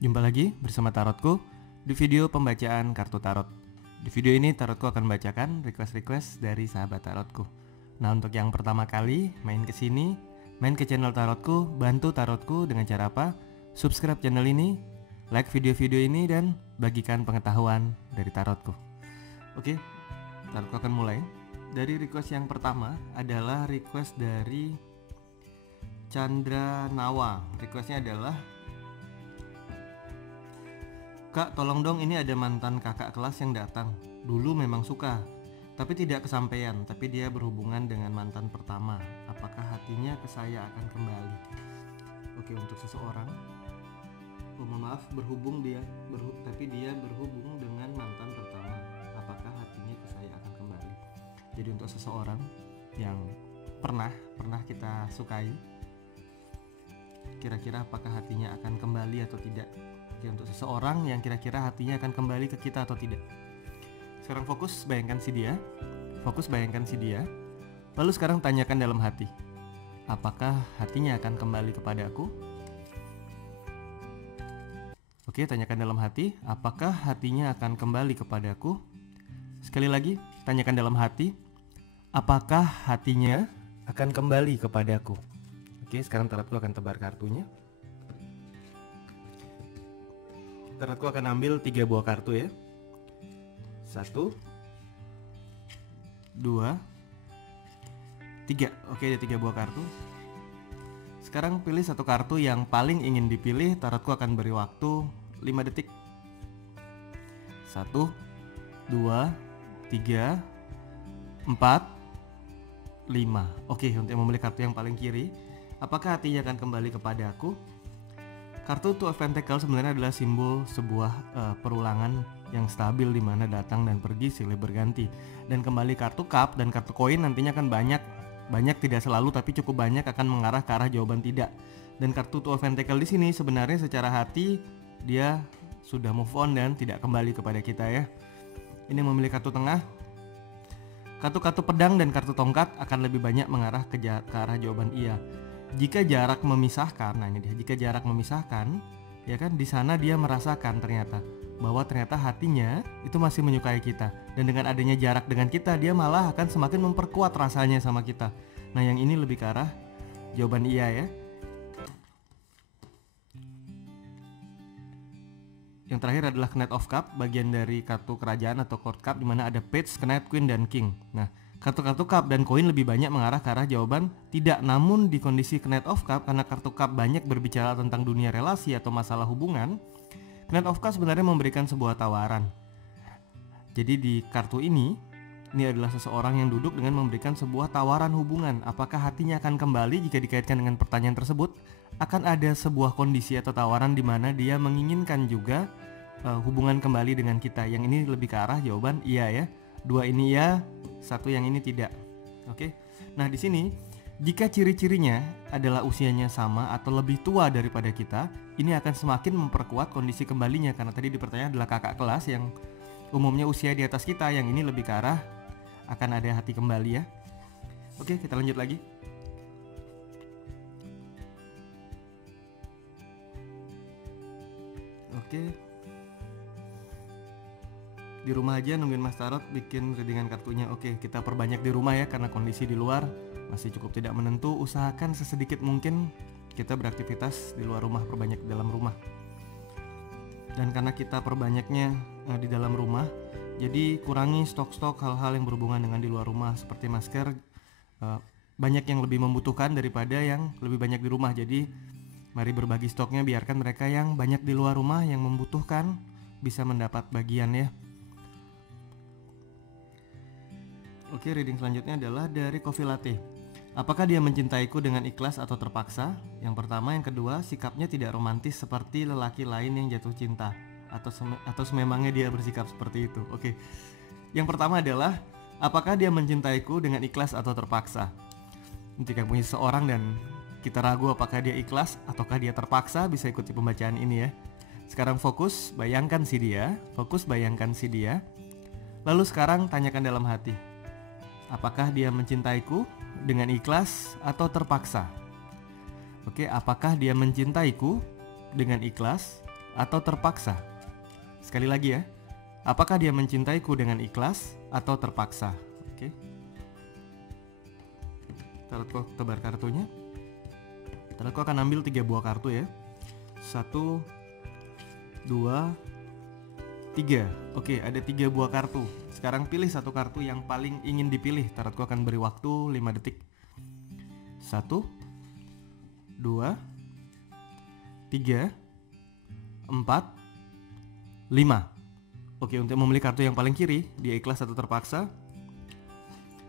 Jumpa lagi bersama Tarotku di video pembacaan kartu tarot. Di video ini Tarotku akan membacakan request-request dari sahabat Tarotku. Nah, untuk yang pertama kali main ke sini, main ke channel Tarotku, bantu Tarotku dengan cara apa? Subscribe channel ini, like video-video ini, dan bagikan pengetahuan dari Tarotku. Oke, Tarotku akan mulai. Dari request yang pertama adalah request dari Chandra Nawa. Requestnya adalah, "Kak, tolong dong, ini ada mantan kakak kelas yang datang. Dulu memang suka, tapi tidak kesampaian. Tapi dia berhubungan dengan mantan pertama. Apakah hatinya ke saya akan kembali?" Oke, untuk seseorang, mohon maaf, tapi dia berhubung dengan mantan pertama. Apakah hatinya ke saya akan kembali? Jadi untuk seseorang yang pernah kita sukai, kira-kira apakah hatinya akan kembali atau tidak? Oke, untuk seseorang yang kira-kira hatinya akan kembali ke kita atau tidak. Sekarang fokus bayangkan si dia. Lalu sekarang tanyakan dalam hati, apakah hatinya akan kembali kepada aku? Oke, tanyakan dalam hati, apakah hatinya akan kembali kepada aku? Sekali lagi, tanyakan dalam hati, apakah hatinya akan kembali kepada aku? Oke, sekarang Tarotku akan tebar kartunya. Tarotku akan ambil 3 buah kartu ya. 1, 2, 3. Oke, ada 3 buah kartu. Sekarang pilih satu kartu yang paling ingin dipilih. Tarotku akan beri waktu 5 detik. 1, 2, 3, 4, 5. Oke, untuk memilih kartu yang paling kiri, apakah hatinya akan kembali kepada aku? Kartu Two of Pentacles sebenarnya adalah simbol sebuah perulangan yang stabil, di mana datang dan pergi silih berganti. Dan kembali kartu Cup dan kartu koin nantinya akan banyak tidak selalu, tapi cukup banyak akan mengarah ke arah jawaban tidak. Dan kartu Two of Pentacles di sini sebenarnya secara hati dia sudah move on dan tidak kembali kepada kita ya. Ini memilih kartu tengah. Kartu pedang dan kartu tongkat akan lebih banyak mengarah ke arah jawaban iya. Jika jarak memisahkan, nah ini dia, jika jarak memisahkan, ya kan, di sana dia merasakan bahwa ternyata hatinya itu masih menyukai kita, dan dengan adanya jarak dengan kita, dia malah akan semakin memperkuat rasanya sama kita. Nah, yang ini lebih ke arah jawaban iya ya. Yang terakhir adalah Knight of Cup, bagian dari kartu kerajaan atau court cup, di mana ada Page, Knight, Queen, dan King. Nah, kartu-kartu cup dan koin lebih banyak mengarah ke arah jawaban tidak. Namun di kondisi Knight of Cup, karena kartu cup banyak berbicara tentang dunia relasi atau masalah hubungan, Knight of Cup sebenarnya memberikan sebuah tawaran. Jadi di kartu ini adalah seseorang yang duduk dengan memberikan sebuah tawaran hubungan. Apakah hatinya akan kembali? Jika dikaitkan dengan pertanyaan tersebut, akan ada sebuah kondisi atau tawaran di mana dia menginginkan juga hubungan kembali dengan kita. Yang ini lebih ke arah jawaban iya ya. 2 ini ya, 1 yang ini tidak. Oke. Nah, di sini jika ciri-cirinya adalah usianya sama atau lebih tua daripada kita, ini akan semakin memperkuat kondisi kembalinya, karena tadi di pertanyaan adalah kakak kelas yang umumnya usia di atas kita. Yang ini lebih ke arah akan ada hati kembali ya. Oke, kita lanjut lagi. Oke. Di rumah aja nungguin Mas Tarot bikin readingan kartunya. Oke, kita perbanyak di rumah ya, karena kondisi di luar masih cukup tidak menentu. Usahakan sesedikit mungkin kita beraktivitas di luar rumah, perbanyak di dalam rumah. Dan karena kita perbanyaknya di dalam rumah, jadi kurangi stok-stok hal-hal yang berhubungan dengan di luar rumah, seperti masker. Banyak yang lebih membutuhkan daripada yang lebih banyak di rumah. Jadi mari berbagi stoknya, biarkan mereka yang banyak di luar rumah yang membutuhkan bisa mendapat bagian ya. Oke, reading selanjutnya adalah dari Coffee Latte. Apakah dia mencintaiku dengan ikhlas atau terpaksa? Yang pertama. Yang kedua, sikapnya tidak romantis seperti lelaki lain yang jatuh cinta, atau sememangnya dia bersikap seperti itu. Oke. Yang pertama adalah, apakah dia mencintaiku dengan ikhlas atau terpaksa? Jika punya seseorang dan kita ragu apakah dia ikhlas ataukah dia terpaksa, bisa ikuti pembacaan ini ya. Sekarang fokus bayangkan si dia. Lalu sekarang tanyakan dalam hati, apakah dia mencintaiku dengan ikhlas atau terpaksa? Oke, apakah dia mencintaiku dengan ikhlas atau terpaksa? Sekali lagi ya. Apakah dia mencintaiku dengan ikhlas atau terpaksa? Oke. Tarotku tebar kartunya. Tarotku akan ambil 3 buah kartu ya. 1, 2, 3. Oke, ada 3 buah kartu. Sekarang pilih satu kartu yang paling ingin dipilih. Tarotku akan beri waktu 5 detik. 1, 2, 3, 4, 5. Oke, untuk memilih kartu yang paling kiri, dia ikhlas atau terpaksa.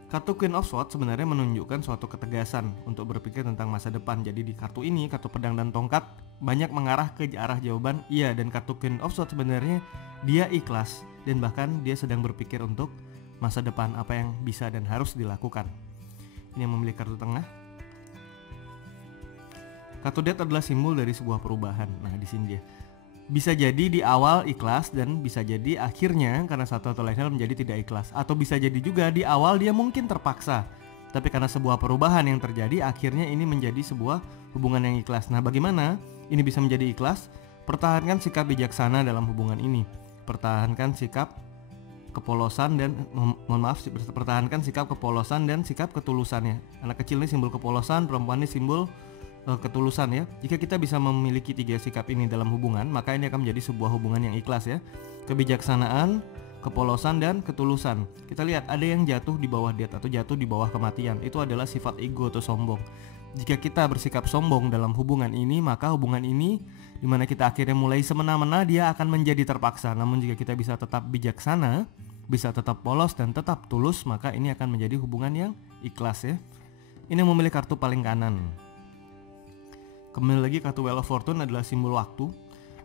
Kartu Queen of Swords sebenarnya menunjukkan suatu ketegasan untuk berpikir tentang masa depan. Jadi di kartu ini, kartu pedang dan tongkat banyak mengarah ke arah jawaban iya. Dan kartu Queen of Swords sebenarnya dia ikhlas dan bahkan dia sedang berpikir untuk masa depan, apa yang bisa dan harus dilakukan. Ini yang memilih kartu tengah. Kartu Death adalah simbol dari sebuah perubahan. Nah, di sini dia. Bisa jadi di awal ikhlas dan bisa jadi akhirnya karena satu atau lain hal menjadi tidak ikhlas. Atau bisa jadi juga di awal dia mungkin terpaksa, tapi karena sebuah perubahan yang terjadi akhirnya ini menjadi sebuah hubungan yang ikhlas. Nah, bagaimana ini bisa menjadi ikhlas? Pertahankan sikap bijaksana dalam hubungan ini. Pertahankan sikap kepolosan dan pertahankan sikap kepolosan dan sikap ketulusannya. Anak kecil ini simbol kepolosan, perempuan ini simbol ketulusan ya. Jika kita bisa memiliki 3 sikap ini dalam hubungan, maka ini akan menjadi sebuah hubungan yang ikhlas ya. Kebijaksanaan, kepolosan, dan ketulusan. Kita lihat ada yang jatuh di bawah death atau jatuh di bawah kematian. Itu adalah sifat ego atau sombong. Jika kita bersikap sombong dalam hubungan ini, maka hubungan ini dimana kita akhirnya mulai semena-mena, dia akan menjadi terpaksa. Namun jika kita bisa tetap bijaksana, bisa tetap polos dan tetap tulus, maka ini akan menjadi hubungan yang ikhlas ya. Ini memilih kartu paling kanan. Kembali lagi, kartu Wheel of Fortune adalah simbol waktu.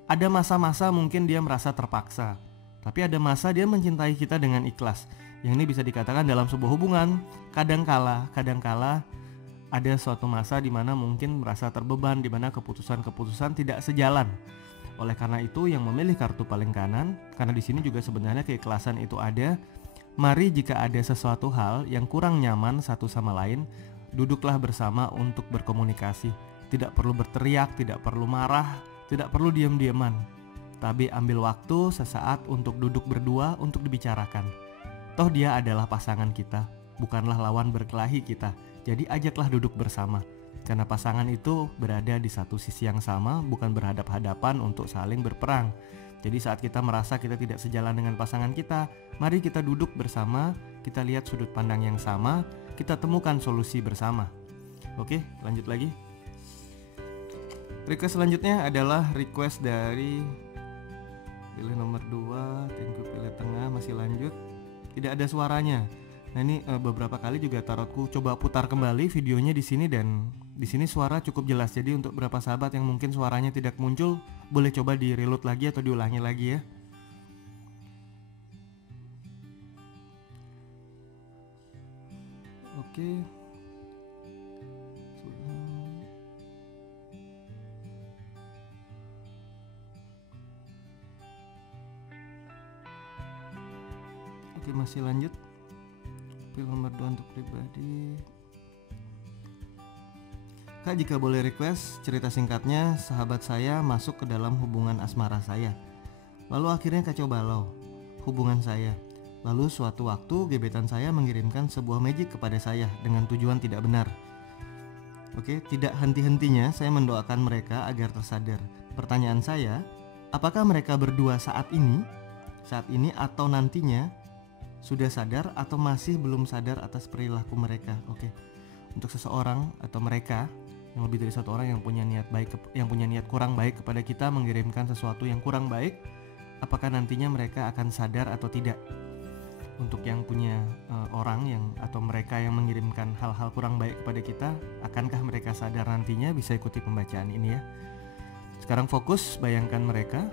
Ada masa-masa mungkin dia merasa terpaksa, tapi ada masa dia mencintai kita dengan ikhlas. Yang ini bisa dikatakan dalam sebuah hubungan, kadangkala ada suatu masa di mana mungkin merasa terbeban, di mana keputusan-keputusan tidak sejalan. Oleh karena itu yang memilih kartu paling kanan, karena di sini juga sebenarnya keikhlasan itu ada. Mari jika ada sesuatu hal yang kurang nyaman satu sama lain, duduklah bersama untuk berkomunikasi. Tidak perlu berteriak, tidak perlu marah, tidak perlu diam-diaman. Tapi ambil waktu sesaat untuk duduk berdua untuk dibicarakan. Toh dia adalah pasangan kita, bukanlah lawan berkelahi kita. Jadi ajaklah duduk bersama. Karena pasangan itu berada di satu sisi yang sama, bukan berhadap-hadapan untuk saling berperang. Jadi saat kita merasa kita tidak sejalan dengan pasangan kita, mari kita duduk bersama, kita lihat sudut pandang yang sama, kita temukan solusi bersama. Oke, lanjut lagi. Request selanjutnya adalah request dari pilih nomor 2, thank you, pilih tengah, masih lanjut. Tidak ada suaranya. Nah, ini beberapa kali juga tarotku coba putar kembali videonya di sini dan di sini suara cukup jelas. Jadi untuk beberapa sahabat yang mungkin suaranya tidak muncul, boleh coba di reload lagi atau diulangi lagi ya. Oke. Oke, masih lanjut. Pilih nomor 2 untuk pribadi. Kak, jika boleh request cerita singkatnya, sahabat saya masuk ke dalam hubungan asmara saya. Lalu akhirnya kacau balau hubungan saya. Lalu suatu waktu gebetan saya mengirimkan sebuah magic kepada saya dengan tujuan tidak benar. Oke, tidak henti-hentinya saya mendoakan mereka agar tersadar. Pertanyaan saya, apakah mereka berdua saat ini atau nantinya sudah sadar atau masih belum sadar atas perilaku mereka? Oke. Untuk seseorang atau mereka yang lebih dari satu orang yang punya niat baik, yang punya niat kurang baik kepada kita, mengirimkan sesuatu yang kurang baik, apakah nantinya mereka akan sadar atau tidak? Untuk yang punya orang yang atau mereka yang mengirimkan hal-hal kurang baik kepada kita, akankah mereka sadar nantinya? Bisa ikuti pembacaan ini ya. Sekarang fokus bayangkan mereka.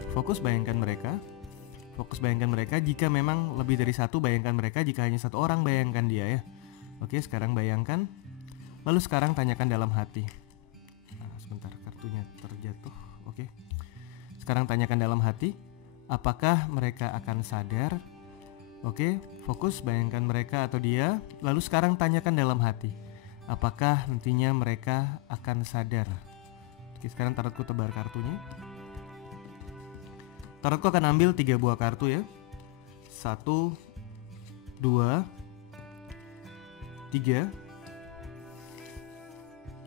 Jika memang lebih dari satu, bayangkan mereka. Jika hanya satu orang, bayangkan dia ya. Oke, sekarang bayangkan. Lalu sekarang tanyakan dalam hati. Sebentar, kartunya terjatuh. Oke. Sekarang tanyakan dalam hati, apakah mereka akan sadar? Oke, fokus bayangkan mereka atau dia. Lalu sekarang tanyakan dalam hati, apakah nantinya mereka akan sadar? Oke, sekarang tarotku tebar kartunya. Tarotku akan ambil 3 buah kartu ya. 1, 2, 3.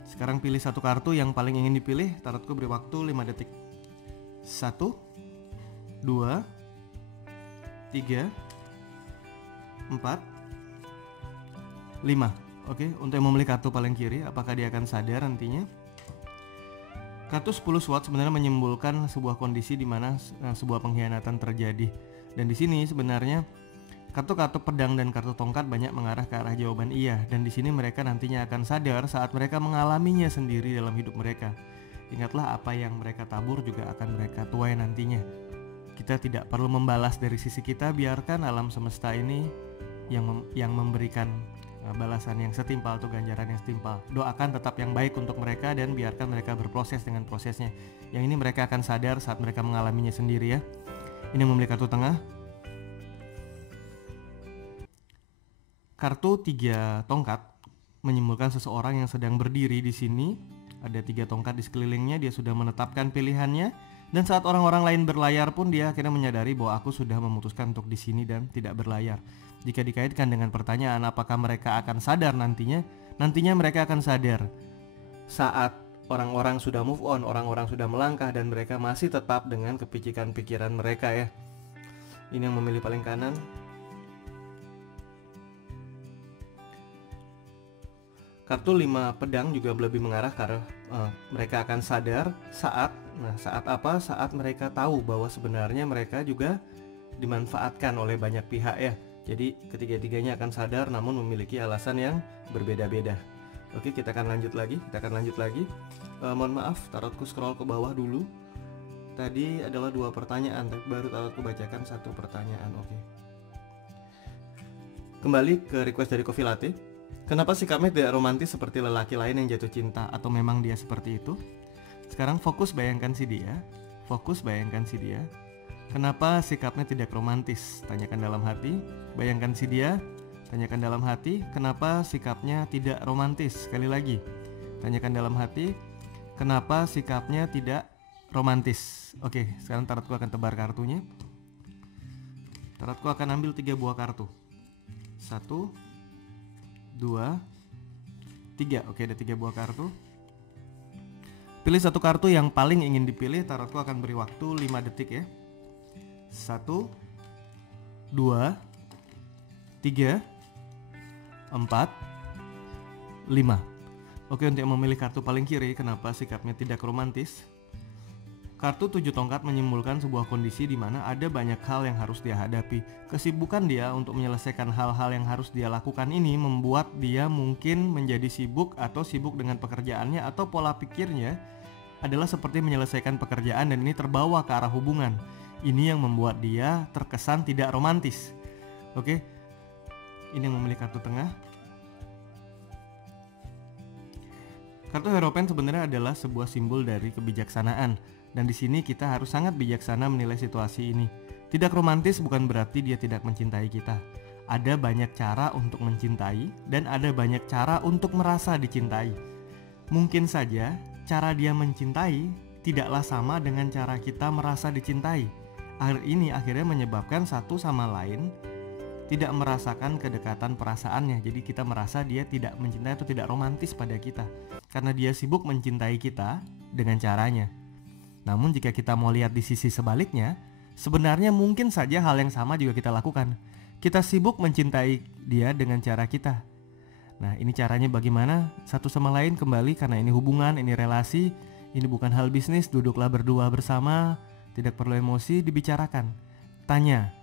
Sekarang pilih satu kartu yang paling ingin dipilih. Tarotku beri waktu 5 detik. 1, 2, 3, 4, 5. Oke, untuk yang memilih kartu paling kiri, apakah dia akan sadar nantinya? Kartu 10 SWOT sebenarnya menyimbolkan sebuah kondisi di mana sebuah pengkhianatan terjadi. Dan di sini sebenarnya kartu-kartu pedang dan kartu tongkat banyak mengarah ke arah jawaban iya. Dan di sini mereka nantinya akan sadar saat mereka mengalaminya sendiri dalam hidup mereka. Ingatlah, apa yang mereka tabur juga akan mereka tuai nantinya. Kita tidak perlu membalas dari sisi kita, biarkan alam semesta ini yang memberikan balasan yang setimpal atau ganjaran yang setimpal. Doakan tetap yang baik untuk mereka dan biarkan mereka berproses dengan prosesnya. Yang ini mereka akan sadar saat mereka mengalaminya sendiri ya. Ini memilih kartu tengah. Kartu 3 tongkat menyimbolkan seseorang yang sedang berdiri di sini. Ada 3 tongkat di sekelilingnya, dia sudah menetapkan pilihannya. Dan saat orang-orang lain berlayar pun dia akhirnya menyadari bahwa aku sudah memutuskan untuk di sini dan tidak berlayar. Jika dikaitkan dengan pertanyaan apakah mereka akan sadar nantinya mereka akan sadar saat orang-orang sudah move on, orang-orang sudah melangkah dan mereka masih tetap dengan kepicikan pikiran mereka ya. Ini yang memilih paling kanan. Kartu 5 pedang juga lebih mengarah ke arah mereka akan sadar saat apa? Saat mereka tahu bahwa sebenarnya mereka juga dimanfaatkan oleh banyak pihak ya. Jadi ketiga-tiganya akan sadar namun memiliki alasan yang berbeda-beda. Oke, kita akan lanjut lagi. Mohon maaf, tarotku scroll ke bawah dulu. Tadi adalah 2 pertanyaan, tapi baru tarotku bacakan 1 pertanyaan. Oke. Kembali ke request dari Coffee Latte. Kenapa sikapnya tidak romantis seperti lelaki lain yang jatuh cinta? Atau memang dia seperti itu? Sekarang fokus bayangkan si dia. Kenapa sikapnya tidak romantis? Tanyakan dalam hati. Bayangkan si dia. Tanyakan dalam hati. Kenapa sikapnya tidak romantis? Sekali lagi, tanyakan dalam hati. Kenapa sikapnya tidak romantis? Oke, sekarang tarotku akan tebar kartunya. Tarotku akan ambil 3 buah kartu. 1, 2, 3. Oke, ada 3 buah kartu. Pilih satu kartu yang paling ingin dipilih. Tarotku akan beri waktu 5 detik ya. 1, 2, 3, 4, 5. Oke, untuk yang memilih kartu paling kiri, kenapa sikapnya tidak romantis? Kartu 7 tongkat menyimbolkan sebuah kondisi di mana ada banyak hal yang harus dia hadapi. Kesibukan dia untuk menyelesaikan hal-hal yang harus dia lakukan ini membuat dia mungkin menjadi sibuk atau sibuk dengan pekerjaannya, atau pola pikirnya adalah seperti menyelesaikan pekerjaan dan ini terbawa ke arah hubungan. Ini yang membuat dia terkesan tidak romantis. Oke, ini yang memilih kartu tengah. Kartu Hierophant sebenarnya adalah sebuah simbol dari kebijaksanaan. Dan di sini kita harus sangat bijaksana menilai situasi ini. Tidak romantis bukan berarti dia tidak mencintai kita. Ada banyak cara untuk mencintai dan ada banyak cara untuk merasa dicintai. Mungkin saja cara dia mencintai tidaklah sama dengan cara kita merasa dicintai. Hal ini akhirnya menyebabkan satu sama lain tidak merasakan kedekatan perasaannya. Jadi kita merasa dia tidak mencintai atau tidak romantis pada kita karena dia sibuk mencintai kita dengan caranya. Namun jika kita mau lihat di sisi sebaliknya, sebenarnya mungkin saja hal yang sama juga kita lakukan. Kita sibuk mencintai dia dengan cara kita. Nah, ini caranya bagaimana? Satu sama lain kembali, karena ini hubungan, ini relasi, ini bukan hal bisnis. Duduklah berdua bersama, tidak perlu emosi, dibicarakan. Tanya,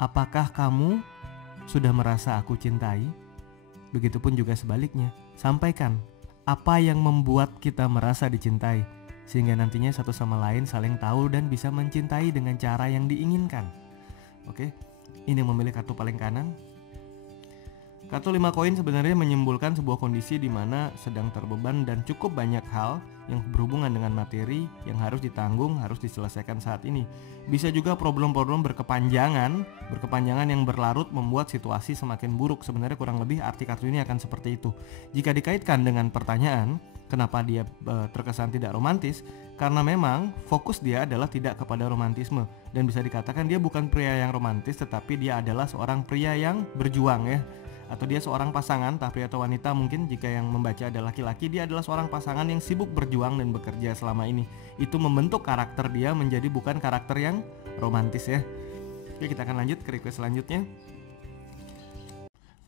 apakah kamu sudah merasa aku cintai? Begitupun juga sebaliknya. Sampaikan apa yang membuat kita merasa dicintai, sehingga nantinya satu sama lain saling tahu dan bisa mencintai dengan cara yang diinginkan. Oke, ini yang memilih kartu paling kanan. Kartu 5 koin sebenarnya menyimbolkan sebuah kondisi di mana sedang terbeban dan cukup banyak hal yang berhubungan dengan materi yang harus ditanggung, harus diselesaikan saat ini. Bisa juga problem-problem berkepanjangan yang berlarut membuat situasi semakin buruk. Sebenarnya kurang lebih arti kartu ini akan seperti itu. Jika dikaitkan dengan pertanyaan, Kenapa dia terkesan tidak romantis? Karena memang fokus dia adalah tidak kepada romantisme, dan bisa dikatakan dia bukan pria yang romantis, tetapi dia adalah seorang pria yang berjuang ya, atau dia seorang pasangan, entah pria atau wanita. Mungkin jika yang membaca adalah laki-laki, dia adalah seorang pasangan yang sibuk berjuang dan bekerja selama ini. Itu membentuk karakter dia menjadi bukan karakter yang romantis ya. Oke, kita akan lanjut ke request selanjutnya.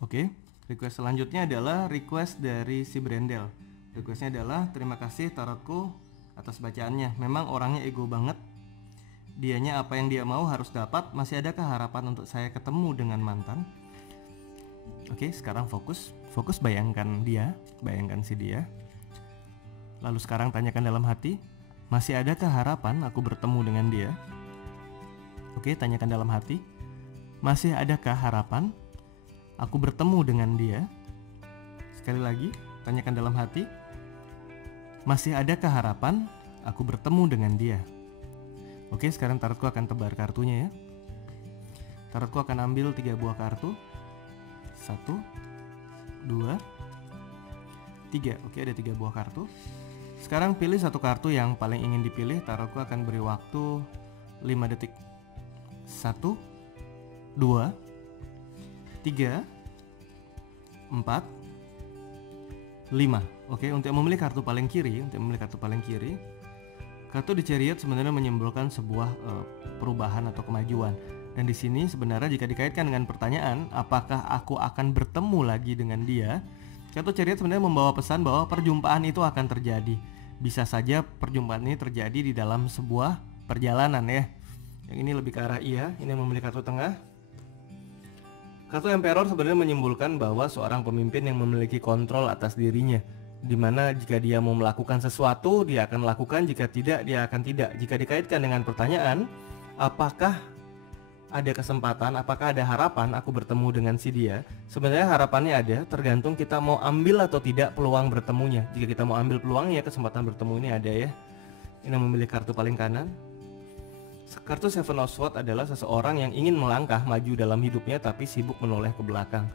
Oke, request selanjutnya adalah request dari si Brendel. Requestnya adalah, terima kasih tarotku atas bacaannya. Memang orangnya ego banget. Dianya apa yang dia mau harus dapat. Masih adakah harapan untuk saya ketemu dengan mantan? Oke, sekarang fokus bayangkan dia, bayangkan si dia. Lalu sekarang tanyakan dalam hati, masih adakah harapan aku bertemu dengan dia? Oke, tanyakan dalam hati, masih adakah harapan aku bertemu dengan dia? Sekali lagi, tanyakan dalam hati, masih adakah harapan aku bertemu dengan dia? Oke, sekarang tarotku akan tebar kartunya ya. Tarotku akan ambil 3 buah kartu. 1, 2, 3. Oke, ada 3 buah kartu. Sekarang pilih satu kartu yang paling ingin dipilih. Tarotku akan beri waktu 5 detik. 1, 2, 3, 4, 5. Oke, untuk memilih kartu paling kiri, kartu di Chariot sebenarnya menyimbolkan sebuah perubahan atau kemajuan. Dan di sini sebenarnya jika dikaitkan dengan pertanyaan, apakah aku akan bertemu lagi dengan dia? Kartu Chariot sebenarnya membawa pesan bahwa perjumpaan itu akan terjadi. Bisa saja perjumpaan ini terjadi di dalam sebuah perjalanan ya. Yang ini lebih ke arah iya. Ini yang memilih kartu tengah. Kartu Emperor sebenarnya menyimpulkan bahwa seorang pemimpin yang memiliki kontrol atas dirinya, dimana jika dia mau melakukan sesuatu, dia akan lakukan, jika tidak, dia akan tidak. Jika dikaitkan dengan pertanyaan, apakah ada kesempatan, apakah ada harapan aku bertemu dengan si dia? Sebenarnya harapannya ada, tergantung kita mau ambil atau tidak peluang bertemunya. Jika kita mau ambil peluang, ya kesempatan bertemu ini ada ya. Ini memilih kartu paling kanan. Kartu Seven of Swords adalah seseorang yang ingin melangkah maju dalam hidupnya tapi sibuk menoleh ke belakang.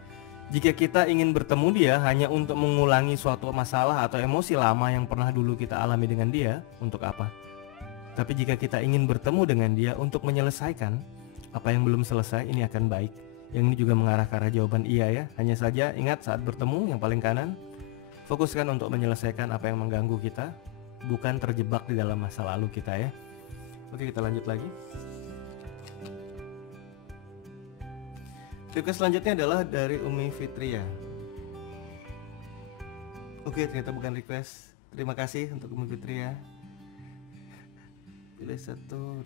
Jika kita ingin bertemu dia hanya untuk mengulangi suatu masalah atau emosi lama yang pernah dulu kita alami dengan dia, untuk apa? Tapi jika kita ingin bertemu dengan dia untuk menyelesaikan apa yang belum selesai, ini akan baik. Yang ini juga mengarah ke arah jawaban iya ya. Hanya saja ingat saat bertemu yang paling kanan, fokuskan untuk menyelesaikan apa yang mengganggu kita, bukan terjebak di dalam masa lalu kita ya. Oke, kita lanjut lagi. Request selanjutnya adalah dari Umi Fitria. Oke, ternyata bukan request. Terima kasih untuk Umi Fitria. Pilih satu.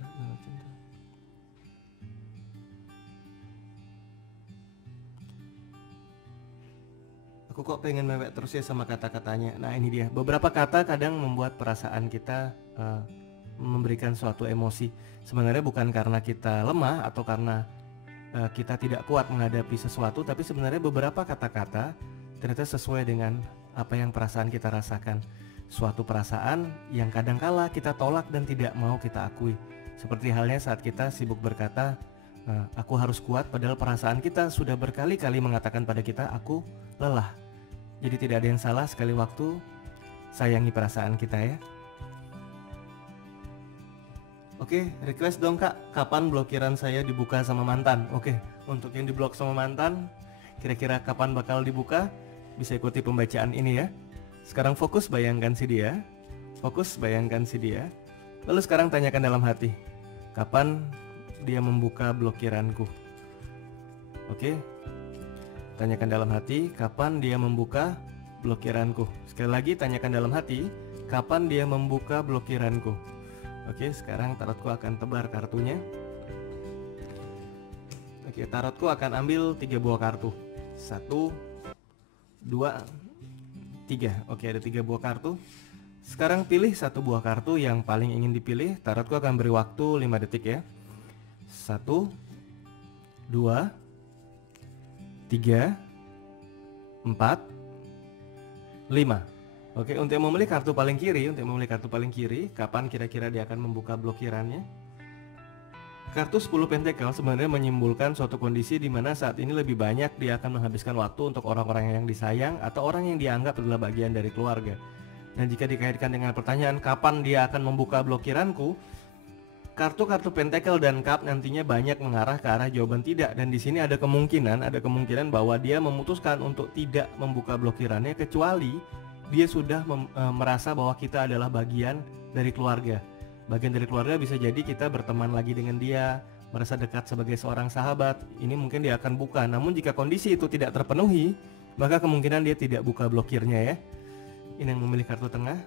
Aku kok pengen mewek terus ya sama kata-katanya. Nah ini dia, beberapa kata kadang membuat perasaan kita memberikan suatu emosi. Sebenarnya bukan karena kita lemah atau karena kita tidak kuat menghadapi sesuatu, tapi sebenarnya beberapa kata-kata ternyata sesuai dengan apa yang perasaan kita rasakan. Suatu perasaan yang kadangkala kita tolak dan tidak mau kita akui. Seperti halnya saat kita sibuk berkata, aku harus kuat, padahal perasaan kita sudah berkali-kali mengatakan pada kita, aku lelah. Jadi tidak ada yang salah sekali waktu sayangi perasaan kita ya. Oke, request dong kak, kapan blokiran saya dibuka sama mantan? Oke, untuk yang diblok sama mantan, kira-kira kapan bakal dibuka? Bisa ikuti pembacaan ini ya. Sekarang fokus bayangkan si dia. Lalu sekarang tanyakan dalam hati, kapan dia membuka blokiranku? Oke, tanyakan dalam hati, kapan dia membuka blokiranku? Sekali lagi tanyakan dalam hati, kapan dia membuka blokiranku? Oke, sekarang tarotku akan tebar kartunya. Oke, tarotku akan ambil 3 buah kartu. 1, 2, 3. Oke, ada 3 buah kartu. Sekarang pilih satu buah kartu yang paling ingin dipilih. Tarotku akan beri waktu 5 detik ya. 1, 2, 3, 4, 5. Oke, untuk memilih kartu paling kiri, kapan kira-kira dia akan membuka blokirannya? Kartu 10 Pentacle sebenarnya menyimbolkan suatu kondisi di mana saat ini lebih banyak dia akan menghabiskan waktu untuk orang-orang yang disayang atau orang yang dianggap adalah bagian dari keluarga. Nah, jika dikaitkan dengan pertanyaan kapan dia akan membuka blokiranku, kartu-kartu pentakel dan cup nantinya banyak mengarah ke arah jawaban tidak. Dan di sini ada kemungkinan bahwa dia memutuskan untuk tidak membuka blokirannya kecuali dia sudah merasa bahwa kita adalah bagian dari keluarga. Bagian dari keluarga bisa jadi kita berteman lagi dengan dia, merasa dekat sebagai seorang sahabat. Ini mungkin dia akan buka. Namun jika kondisi itu tidak terpenuhi, maka kemungkinan dia tidak buka blokirnya ya. Ini yang memilih kartu tengah.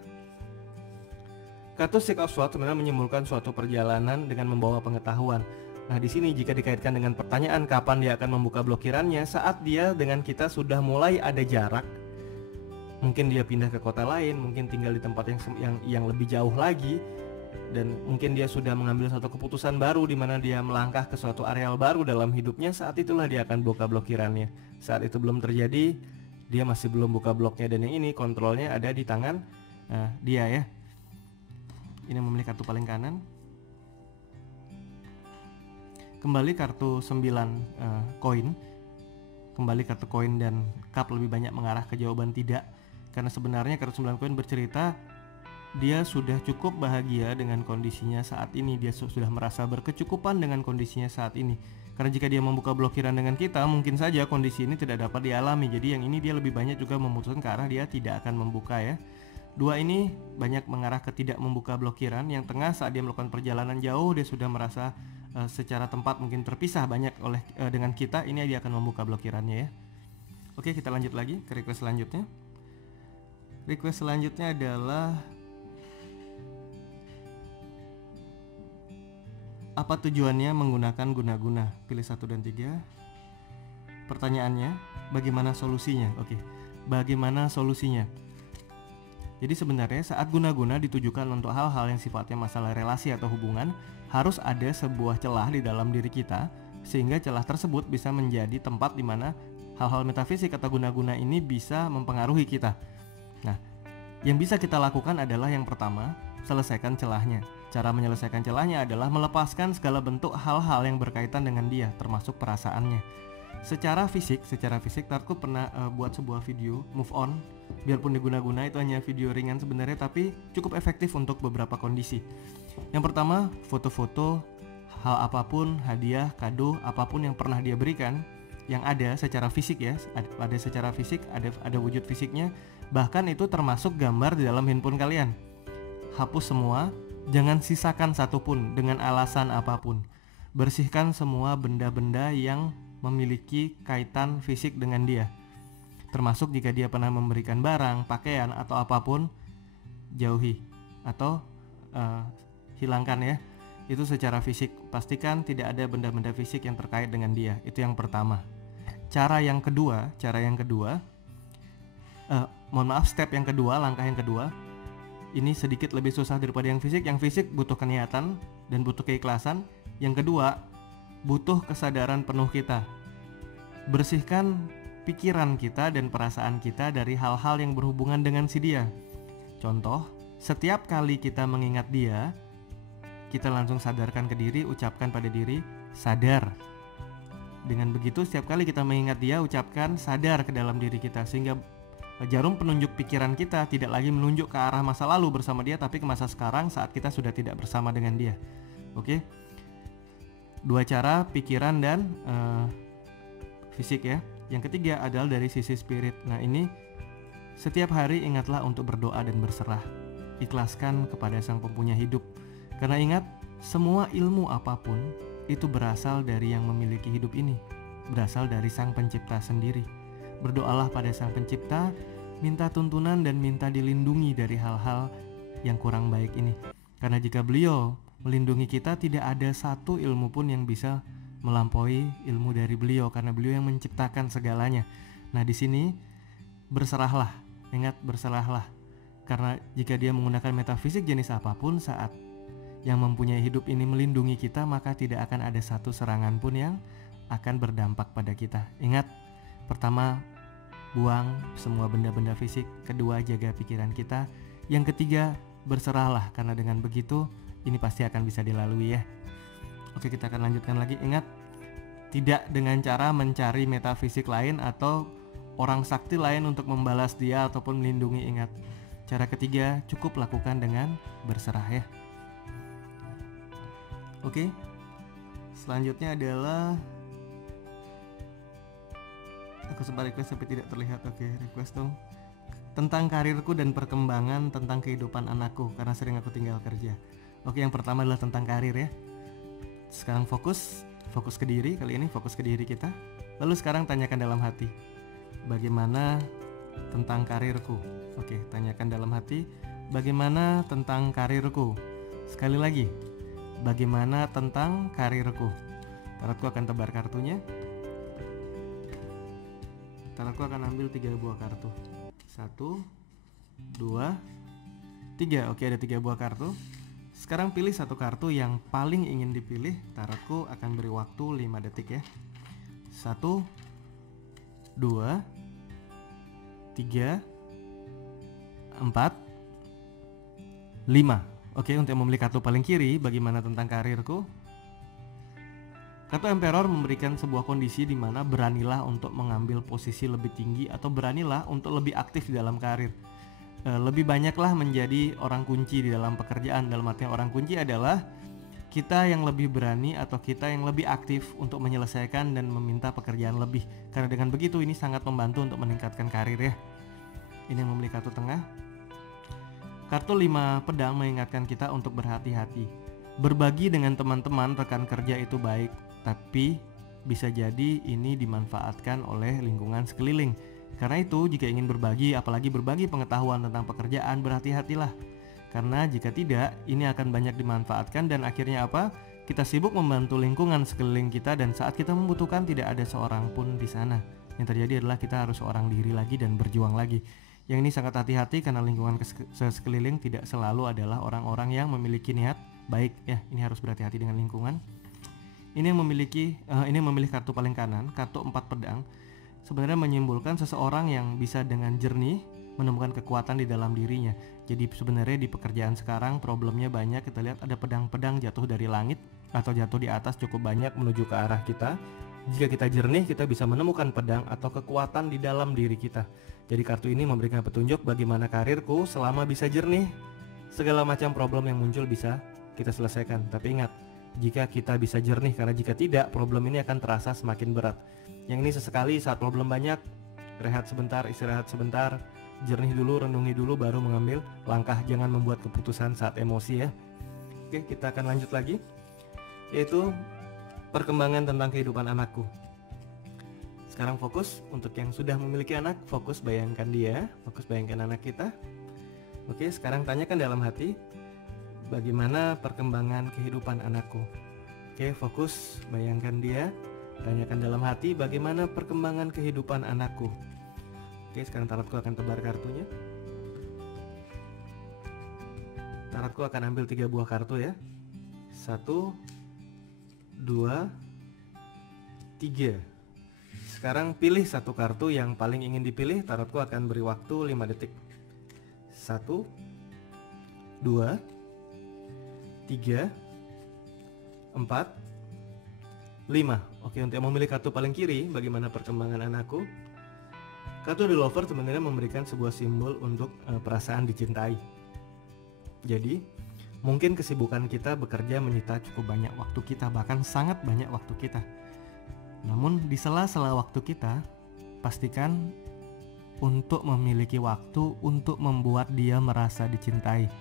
Kartu Six of Swords sebenarnya menyimpulkan suatu perjalanan dengan membawa pengetahuan. Nah, di sini jika dikaitkan dengan pertanyaan kapan dia akan membuka blokirannya, saat dia dengan kita sudah mulai ada jarak. Mungkin dia pindah ke kota lain, mungkin tinggal di tempat yang lebih jauh lagi, dan mungkin dia sudah mengambil suatu keputusan baru di mana dia melangkah ke suatu areal baru dalam hidupnya. Saat itulah dia akan buka blokirannya. Saat itu belum terjadi, dia masih belum buka bloknya, dan yang ini kontrolnya ada di tangan dia ya. Ini memilih kartu paling kanan. Kembali kartu 9 koin. Kembali kartu koin dan cup lebih banyak mengarah ke jawaban tidak. Karena sebenarnya kartu 9 koin bercerita dia sudah cukup bahagia dengan kondisinya saat ini. Dia sudah merasa berkecukupan dengan kondisinya saat ini. Karena jika dia membuka blokiran dengan kita, mungkin saja kondisi ini tidak dapat dialami. Jadi yang ini dia lebih banyak juga memutuskan ke arah dia tidak akan membuka ya. Dua ini banyak mengarah ke tidak membuka blokiran. Yang tengah saat dia melakukan perjalanan jauh, dia sudah merasa secara tempat mungkin terpisah banyak dengan kita. Ini dia akan membuka blokirannya ya. Oke, kita lanjut lagi ke request selanjutnya. Request selanjutnya adalah apa tujuannya menggunakan guna-guna? Pilih 1 dan 3. Pertanyaannya, bagaimana solusinya? Oke, bagaimana solusinya? Jadi sebenarnya saat guna-guna ditujukan untuk hal-hal yang sifatnya masalah relasi atau hubungan, harus ada sebuah celah di dalam diri kita, sehingga celah tersebut bisa menjadi tempat di mana hal-hal metafisik atau guna-guna ini bisa mempengaruhi kita. Nah, yang bisa kita lakukan adalah yang pertama, selesaikan celahnya. Cara menyelesaikan celahnya adalah melepaskan segala bentuk hal-hal yang berkaitan dengan dia, termasuk perasaannya. Secara fisik Tarku pernah buat sebuah video move on. Biarpun diguna-guna itu hanya video ringan sebenarnya, tapi cukup efektif untuk beberapa kondisi. Yang pertama, foto-foto hal apapun, hadiah, kado, apapun yang pernah dia berikan, yang ada secara fisik ya, ada secara fisik, ada wujud fisiknya. Bahkan itu termasuk gambar di dalam handphone kalian. Hapus semua, jangan sisakan satupun dengan alasan apapun. Bersihkan semua benda-benda yang memiliki kaitan fisik dengan dia. Termasuk jika dia pernah memberikan barang, pakaian, atau apapun, jauhi atau hilangkan ya. Itu secara fisik. Pastikan tidak ada benda-benda fisik yang terkait dengan dia. Itu yang pertama. Step yang kedua, langkah yang kedua, ini sedikit lebih susah daripada yang fisik. Yang fisik butuh keniatan dan butuh keikhlasan. Yang kedua, butuh kesadaran penuh kita. Bersihkan pikiran kita dan perasaan kita dari hal-hal yang berhubungan dengan si dia. Contoh, setiap kali kita mengingat dia, kita langsung sadarkan ke diri, ucapkan pada diri, sadar. Dengan begitu, setiap kali kita mengingat dia, ucapkan sadar ke dalam diri kita. Sehingga jarum penunjuk pikiran kita tidak lagi menunjuk ke arah masa lalu bersama dia, tapi ke masa sekarang saat kita sudah tidak bersama dengan dia. Oke? Dua cara, pikiran dan fisik ya. Yang ketiga adalah dari sisi spirit. Nah ini, setiap hari ingatlah untuk berdoa dan berserah. Ikhlaskan kepada Sang Pempunya hidup. Karena ingat, semua ilmu apapun itu berasal dari yang memiliki hidup ini, berasal dari Sang Pencipta sendiri. Berdoalah pada Sang Pencipta, minta tuntunan dan minta dilindungi dari hal-hal yang kurang baik ini. Karena jika beliau melindungi kita, tidak ada satu ilmu pun yang bisa melampaui ilmu dari beliau, karena beliau yang menciptakan segalanya. Nah di sini berserahlah, ingat berserahlah. Karena jika dia menggunakan metafisik jenis apapun, saat yang mempunyai hidup ini melindungi kita, maka tidak akan ada satu serangan pun yang akan berdampak pada kita. Ingat, pertama, buang semua benda-benda fisik. Kedua, jaga pikiran kita. Yang ketiga, berserahlah, karena dengan begitu ini pasti akan bisa dilalui ya. Oke, kita akan lanjutkan lagi. Ingat, tidak dengan cara mencari metafisik lain atau orang sakti lain untuk membalas dia ataupun melindungi. Ingat, Cara ketiga, cukup lakukan dengan berserah ya. Oke. Selanjutnya adalah aku sempat request tapi tidak terlihat. Oke, request dong. Tentang karirku dan perkembangan tentang kehidupan anakku karena sering aku tinggal kerja. Oke, yang pertama adalah tentang karir ya. Sekarang fokus ke diri, kali ini fokus ke diri kita. Lalu sekarang tanyakan dalam hati, bagaimana tentang karirku? Oke, tanyakan dalam hati, bagaimana tentang karirku? Sekali lagi, bagaimana tentang karirku? Tarotku akan tebar kartunya. Tarotku akan ambil 3 buah kartu. 1, 2, 3. Oke, ada 3 buah kartu. Sekarang pilih satu kartu yang paling ingin dipilih. Tarotku akan beri waktu 5 detik ya. 1, 2, 3, 4, 5. Oke, untuk memilih kartu paling kiri, bagaimana tentang karirku? Kartu Emperor memberikan sebuah kondisi di mana beranilah untuk mengambil posisi lebih tinggi atau beranilah untuk lebih aktif di dalam karir. Lebih banyaklah menjadi orang kunci di dalam pekerjaan. Dalam artian orang kunci adalah kita yang lebih berani atau kita yang lebih aktif untuk menyelesaikan dan meminta pekerjaan lebih. Karena dengan begitu ini sangat membantu untuk meningkatkan karir ya. Ini yang memilih kartu tengah. Kartu 5 pedang mengingatkan kita untuk berhati-hati. Berbagi dengan teman-teman rekan kerja itu baik, tapi bisa jadi ini dimanfaatkan oleh lingkungan sekeliling. Karena itu jika ingin berbagi, apalagi berbagi pengetahuan tentang pekerjaan, berhati-hatilah. Karena jika tidak, ini akan banyak dimanfaatkan dan akhirnya apa? Kita sibuk membantu lingkungan sekeliling kita dan saat kita membutuhkan tidak ada seorang pun di sana. Yang terjadi adalah kita harus seorang diri lagi dan berjuang lagi. Yang ini sangat hati-hati karena lingkungan sekeliling tidak selalu adalah orang-orang yang memiliki niat baik ya. Ini harus berhati-hati dengan lingkungan. Ini yang memilih kartu paling kanan, kartu 4 pedang. Sebenarnya menyimbolkan seseorang yang bisa dengan jernih menemukan kekuatan di dalam dirinya. Jadi sebenarnya di pekerjaan sekarang problemnya banyak. Kita lihat ada pedang-pedang jatuh dari langit atau jatuh di atas cukup banyak menuju ke arah kita. Jika kita jernih, kita bisa menemukan pedang atau kekuatan di dalam diri kita. Jadi kartu ini memberikan petunjuk bagaimana karirku selama bisa jernih. Segala macam problem yang muncul bisa kita selesaikan. Tapi ingat, jika kita bisa jernih, karena jika tidak, problem ini akan terasa semakin berat. Yang ini sesekali saat problem banyak, rehat sebentar, istirahat sebentar, jernih dulu, renungi dulu, baru mengambil langkah. Jangan membuat keputusan saat emosi ya. Oke, kita akan lanjut lagi, yaitu perkembangan tentang kehidupan anakku. Sekarang fokus untuk yang sudah memiliki anak, fokus bayangkan dia, fokus bayangkan anak kita. Oke, sekarang tanyakan dalam hati, bagaimana perkembangan kehidupan anakku? Oke, fokus bayangkan dia, tanyakan dalam hati, bagaimana perkembangan kehidupan anakku? Oke, sekarang tarotku akan tebar kartunya. Tarotku akan ambil 3 buah kartu ya. 1, 2, 3. Sekarang pilih satu kartu yang paling ingin dipilih. Tarotku akan beri waktu 5 detik. 1, 2, 3, 4, 5. Oke, untuk yang memilih kartu paling kiri, bagaimana perkembangan anakku? Kartu The Lover sebenarnya memberikan sebuah simbol untuk perasaan dicintai. Jadi, mungkin kesibukan kita bekerja menyita cukup banyak waktu kita, bahkan sangat banyak waktu kita. Namun di sela-sela waktu kita, pastikan untuk memiliki waktu untuk membuat dia merasa dicintai.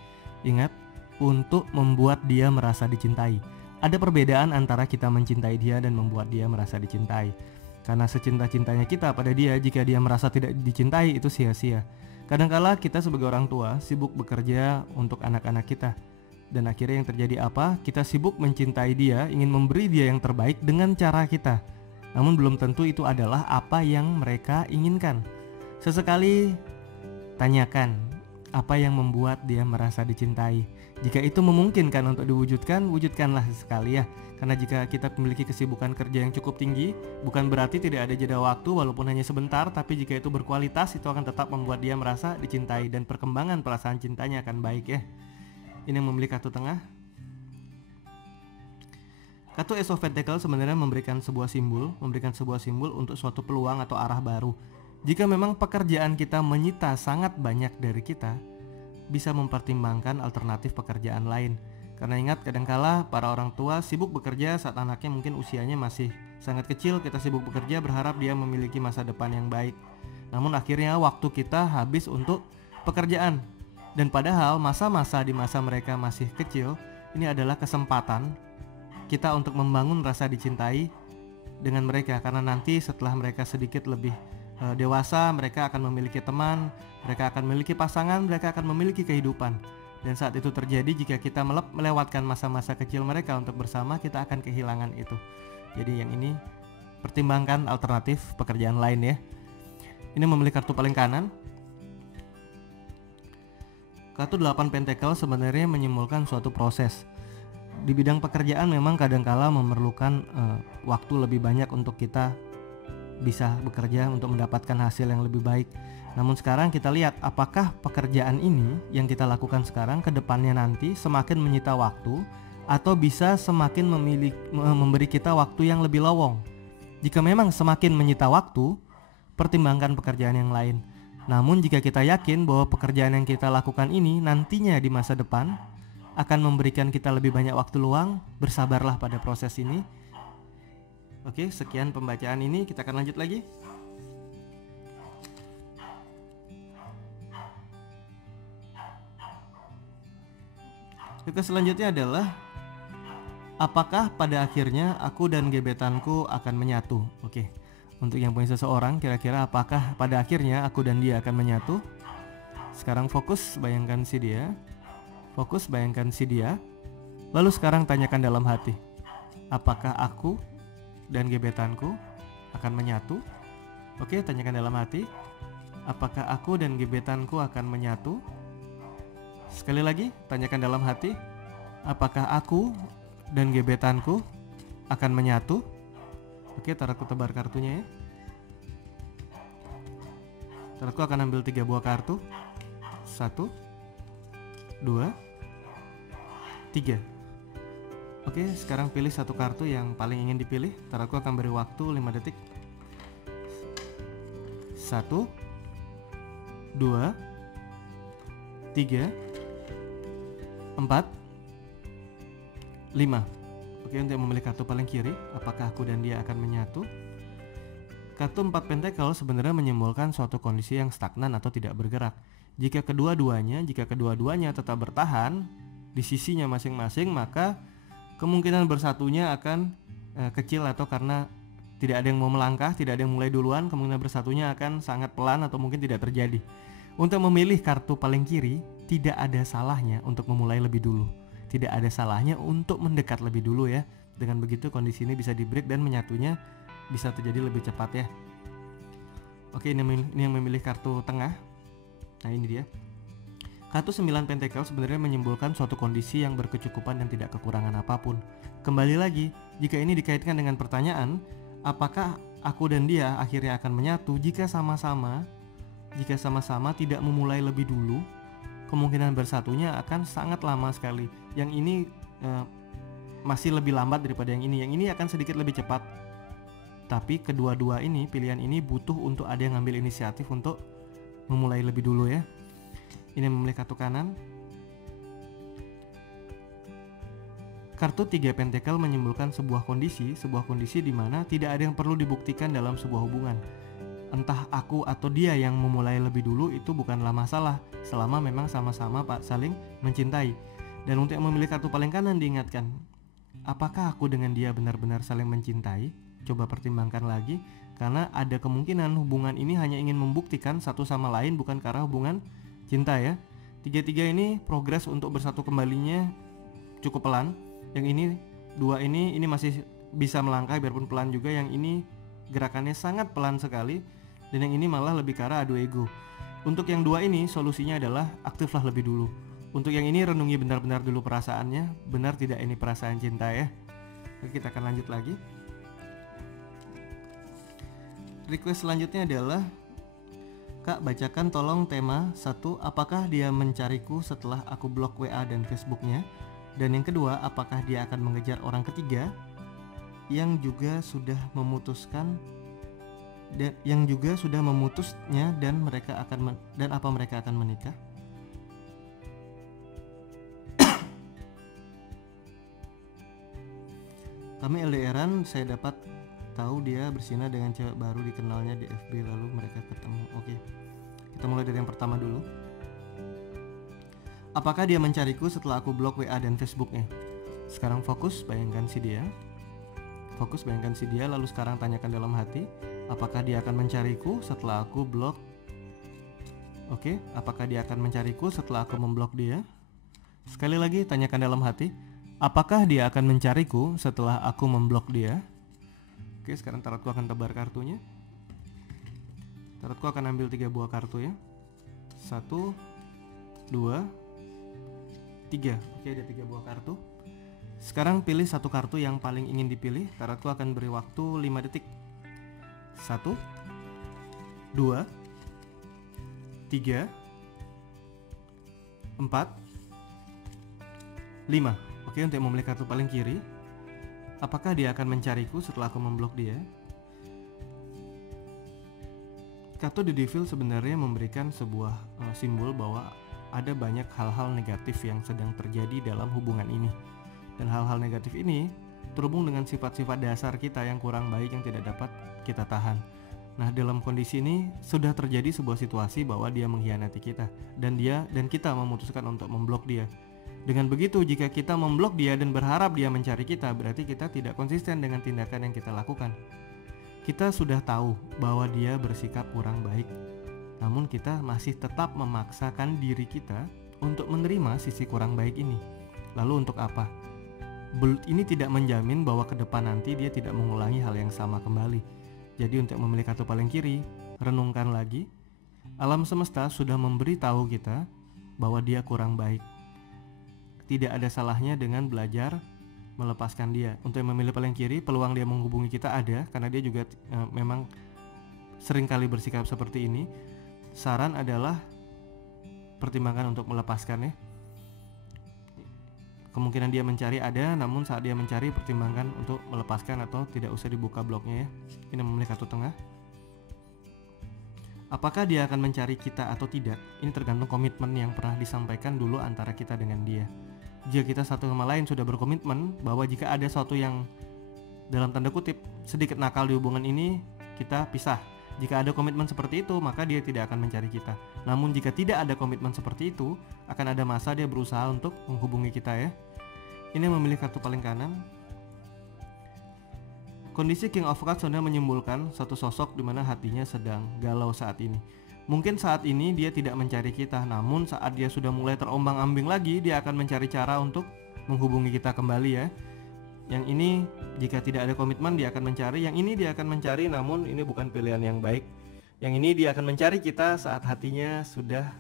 Ingat, untuk membuat dia merasa dicintai. Ada perbedaan antara kita mencintai dia dan membuat dia merasa dicintai. Karena secinta-cintanya kita pada dia, jika dia merasa tidak dicintai, itu sia-sia. Kadangkala kita sebagai orang tua sibuk bekerja untuk anak-anak kita. Dan akhirnya yang terjadi apa? Kita sibuk mencintai dia, ingin memberi dia yang terbaik dengan cara kita. Namun belum tentu itu adalah apa yang mereka inginkan. Sesekali tanyakan apa yang membuat dia merasa dicintai. Jika itu memungkinkan untuk diwujudkan, wujudkanlah sesekali ya. Karena jika kita memiliki kesibukan kerja yang cukup tinggi, bukan berarti tidak ada jeda waktu walaupun hanya sebentar, tapi jika itu berkualitas, itu akan tetap membuat dia merasa dicintai dan perkembangan perasaan cintanya akan baik ya. Ini yang memilih kartu tengah. Kartu Ace of Pentacles sebenarnya memberikan sebuah simbol untuk suatu peluang atau arah baru. Jika memang pekerjaan kita menyita sangat banyak dari kita, bisa mempertimbangkan alternatif pekerjaan lain. Karena ingat, kadangkala para orang tua sibuk bekerja saat anaknya mungkin usianya masih sangat kecil. Kita sibuk bekerja berharap dia memiliki masa depan yang baik, namun akhirnya waktu kita habis untuk pekerjaan. Dan padahal masa-masa di masa mereka masih kecil ini adalah kesempatan kita untuk membangun rasa dicintai dengan mereka. Karena nanti setelah mereka sedikit lebih dewasa, mereka akan memiliki teman, mereka akan memiliki pasangan, mereka akan memiliki kehidupan. Dan saat itu terjadi, jika kita melewatkan masa-masa kecil mereka untuk bersama, kita akan kehilangan itu. Jadi yang ini pertimbangkan alternatif pekerjaan lain ya. Ini memilih kartu paling kanan. Kartu 8 pentakel sebenarnya menyimpulkan suatu proses. Di bidang pekerjaan memang kadangkala memerlukan waktu lebih banyak untuk kita bisa bekerja untuk mendapatkan hasil yang lebih baik. Namun sekarang kita lihat apakah pekerjaan ini yang kita lakukan sekarang ke depannya nanti semakin menyita waktu atau bisa semakin memberi kita waktu yang lebih lowong. Jika memang semakin menyita waktu, pertimbangkan pekerjaan yang lain. Namun jika kita yakin bahwa pekerjaan yang kita lakukan ini nantinya di masa depan akan memberikan kita lebih banyak waktu luang, bersabarlah pada proses ini. Oke, sekian pembacaan ini, kita akan lanjut lagi. Request selanjutnya adalah, apakah pada akhirnya aku dan gebetanku akan menyatu? Oke. Untuk yang punya seseorang, kira-kira apakah pada akhirnya aku dan dia akan menyatu? Sekarang fokus, bayangkan si dia. Fokus, bayangkan si dia. Lalu sekarang tanyakan dalam hati, apakah aku dan gebetanku akan menyatu? Oke, tanyakan dalam hati, apakah aku dan gebetanku akan menyatu? Sekali lagi, tanyakan dalam hati, apakah aku dan gebetanku akan menyatu? Oke, Tarotku tebar kartunya ya. Tarotku akan ambil 3 buah kartu. 1, 2, 3. Oke, sekarang pilih satu kartu yang paling ingin dipilih. Tarotku akan beri waktu 5 detik. 1, 2, 3, 4, 5. Oke, untuk memilih kartu paling kiri, apakah aku dan dia akan menyatu? Kartu 4 pentakel sebenarnya menyimbolkan suatu kondisi yang stagnan atau tidak bergerak. Jika kedua-duanya tetap bertahan di sisinya masing-masing, maka kemungkinan bersatunya akan kecil, atau karena tidak ada yang mau melangkah, tidak ada yang mulai duluan, kemungkinan bersatunya akan sangat pelan atau mungkin tidak terjadi. Untuk memilih kartu paling kiri, tidak ada salahnya untuk memulai lebih dulu. Tidak ada salahnya untuk mendekat lebih dulu ya. Dengan begitu kondisi ini bisa di-break dan menyatunya bisa terjadi lebih cepat ya. Oke, ini yang memilih kartu tengah. Nah, ini dia. Kartu 9 pentakel sebenarnya menyimbolkan suatu kondisi yang berkecukupan dan tidak kekurangan apapun. Kembali lagi, jika ini dikaitkan dengan pertanyaan, apakah aku dan dia akhirnya akan menyatu? Jika sama-sama tidak memulai lebih dulu, kemungkinan bersatunya akan sangat lama sekali. Yang ini masih lebih lambat daripada yang ini. Yang ini akan sedikit lebih cepat. Tapi kedua-dua ini, pilihan ini butuh untuk ada yang ngambil inisiatif untuk memulai lebih dulu ya. Ini memilih kartu kanan. Kartu 3 pentakel menyimbolkan sebuah kondisi di mana tidak ada yang perlu dibuktikan dalam sebuah hubungan. Entah aku atau dia yang memulai lebih dulu, itu bukanlah masalah selama memang sama-sama saling mencintai. Dan untuk yang memilih kartu paling kanan diingatkan, apakah aku dengan dia benar-benar saling mencintai? Coba pertimbangkan lagi, karena ada kemungkinan hubungan ini hanya ingin membuktikan satu sama lain, bukan karena hubungan cinta ya. Tiga-tiga ini progres untuk bersatu kembalinya cukup pelan. Yang ini, dua ini masih bisa melangkah biarpun pelan juga. Yang ini gerakannya sangat pelan sekali. Dan yang ini malah lebih ke arah adu ego. Untuk yang dua ini solusinya adalah aktiflah lebih dulu. Untuk yang ini renungi benar-benar dulu perasaannya, benar tidak ini perasaan cinta ya. Oke, kita akan lanjut lagi. Request selanjutnya adalah, Kak, bacakan tolong tema 1, apakah dia mencariku setelah aku blok WA dan Facebooknya? Dan yang kedua, apakah dia akan mengejar orang ketiga yang juga sudah memutusnya dan apa mereka akan menikah? Kami LDRan, saya dapat tahu dia berzina dengan cewek baru dikenalnya di FB, lalu mereka ketemu. Oke, kita mulai dari yang pertama dulu. Apakah dia mencariku setelah aku blok WA dan Facebooknya? Sekarang fokus, bayangkan si dia. Fokus, bayangkan si dia, lalu sekarang tanyakan dalam hati, apakah dia akan mencariku setelah aku blok? Oke, apakah dia akan mencariku setelah aku memblok dia? Sekali lagi, tanyakan dalam hati, apakah dia akan mencariku setelah aku memblok dia? Oke, sekarang tarotku akan tebar kartunya. Tarotku akan ambil 3 buah kartu ya. 1, 2, 3. Oke, ada 3 buah kartu. Sekarang pilih satu kartu yang paling ingin dipilih. Tarotku akan beri waktu 5 detik. 1, 2, 3, 4, 5. Oke, untuk memilih kartu paling kiri, apakah dia akan mencariku setelah aku memblok dia? Kartu The Devil sebenarnya memberikan sebuah simbol bahwa ada banyak hal-hal negatif yang sedang terjadi dalam hubungan ini. Dan hal-hal negatif ini terhubung dengan sifat-sifat dasar kita yang kurang baik yang tidak dapat kita tahan. Nah, dalam kondisi ini sudah terjadi sebuah situasi bahwa dia mengkhianati kita dan kita memutuskan untuk memblok dia. Dengan begitu, jika kita memblok dia dan berharap dia mencari kita, berarti kita tidak konsisten dengan tindakan yang kita lakukan. Kita sudah tahu bahwa dia bersikap kurang baik, namun kita masih tetap memaksakan diri kita untuk menerima sisi kurang baik ini. Lalu untuk apa? Ini tidak menjamin bahwa ke depan nanti dia tidak mengulangi hal yang sama kembali. Jadi untuk memilih kartu paling kiri, renungkan lagi. Alam semesta sudah memberitahu kita bahwa dia kurang baik. Tidak ada salahnya dengan belajar melepaskan dia. Untuk yang memilih paling kiri, peluang dia menghubungi kita ada, karena dia juga memang seringkali bersikap seperti ini. Saran adalah pertimbangkan untuk melepaskan ya. Kemungkinan dia mencari ada, namun saat dia mencari pertimbangkan untuk melepaskan atau tidak usah dibuka bloknya ya. Ini memilih kartu tengah. Apakah dia akan mencari kita atau tidak? Ini tergantung komitmen yang pernah disampaikan dulu antara kita dengan dia. Jika kita satu sama lain sudah berkomitmen bahwa jika ada sesuatu yang dalam tanda kutip sedikit nakal di hubungan ini, kita pisah. Jika ada komitmen seperti itu, maka dia tidak akan mencari kita. Namun jika tidak ada komitmen seperti itu, akan ada masa dia berusaha untuk menghubungi kita ya. Ini memilih kartu paling kanan. Kondisi King of Cups sudah menyimpulkan satu sosok di mana hatinya sedang galau saat ini. Mungkin saat ini dia tidak mencari kita, namun saat dia sudah mulai terombang-ambing lagi, dia akan mencari cara untuk menghubungi kita kembali ya. Yang ini jika tidak ada komitmen dia akan mencari, yang ini dia akan mencari, namun ini bukan pilihan yang baik. Yang ini dia akan mencari kita saat hatinya sudah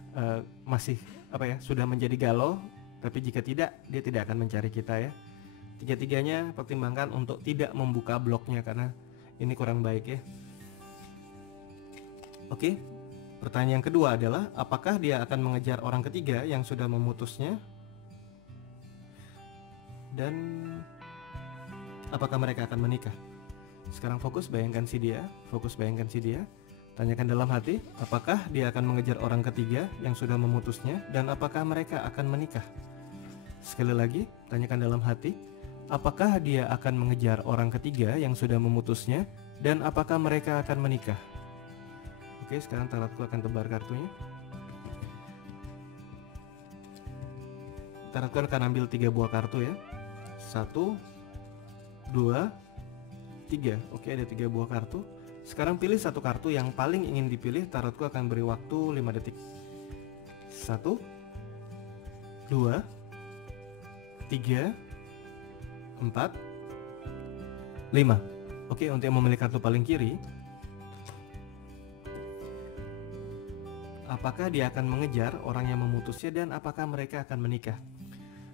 sudah menjadi galau, tapi jika tidak, dia tidak akan mencari kita ya. Tiga-tiganya pertimbangkan untuk tidak membuka bloknya karena ini kurang baik ya. Oke. Pertanyaan yang kedua adalah, apakah dia akan mengejar orang ketiga yang sudah memutusnya? Dan apakah mereka akan menikah? Sekarang fokus, bayangkan si dia. Tanyakan dalam hati, apakah dia akan mengejar orang ketiga yang sudah memutusnya? Dan apakah mereka akan menikah? Sekali lagi, tanyakan dalam hati, apakah dia akan mengejar orang ketiga yang sudah memutusnya? Dan apakah mereka akan menikah? Oke, sekarang tarotku akan tebar kartunya. Tarotku akan ambil 3 buah kartu ya. 1, 2, 3. Oke, ada 3 buah kartu. Sekarang pilih satu kartu yang paling ingin dipilih. Tarotku akan beri waktu 5 detik. 1, 2, 3, 4, 5. Oke, untuk yang memilih kartu paling kiri, apakah dia akan mengejar orang yang memutusnya dan apakah mereka akan menikah?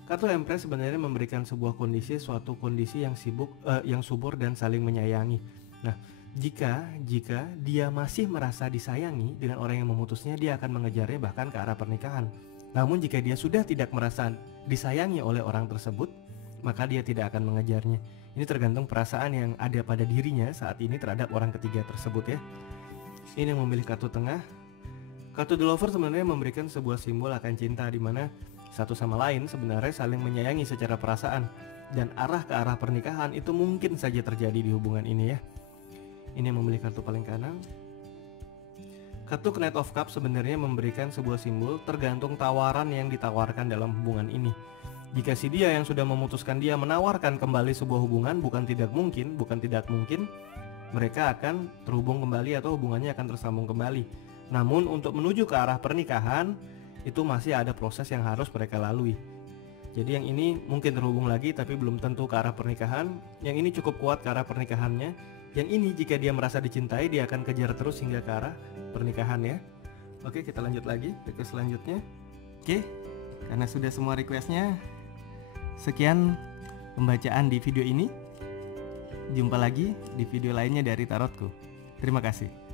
Kartu Empress sebenarnya memberikan sebuah kondisi, suatu kondisi yang subur dan saling menyayangi. Nah, jika dia masih merasa disayangi dengan orang yang memutusnya, dia akan mengejarnya bahkan ke arah pernikahan. Namun jika dia sudah tidak merasa disayangi oleh orang tersebut, maka dia tidak akan mengejarnya. Ini tergantung perasaan yang ada pada dirinya saat ini terhadap orang ketiga tersebut ya. Ini yang memilih kartu tengah. Kartu The Lover sebenarnya memberikan sebuah simbol akan cinta di mana satu sama lain sebenarnya saling menyayangi secara perasaan. dan arah ke arah pernikahan itu mungkin saja terjadi di hubungan ini ya. Ini yang memilih kartu paling kanan. Kartu Knight of Cups sebenarnya memberikan sebuah simbol tergantung tawaran yang ditawarkan dalam hubungan ini. Jika si dia yang sudah memutuskan dia menawarkan kembali sebuah hubungan, bukan tidak mungkin, mereka akan terhubung kembali atau hubungannya akan tersambung kembali. Namun untuk menuju ke arah pernikahan, itu masih ada proses yang harus mereka lalui. Jadi yang ini mungkin terhubung lagi tapi belum tentu ke arah pernikahan. Yang ini cukup kuat ke arah pernikahannya. Yang ini jika dia merasa dicintai, dia akan kejar terus hingga ke arah pernikahan ya. Oke, kita lanjut lagi request selanjutnya. Oke, karena sudah semua requestnya, sekian pembacaan di video ini. Jumpa lagi di video lainnya dari Tarotku. Terima kasih.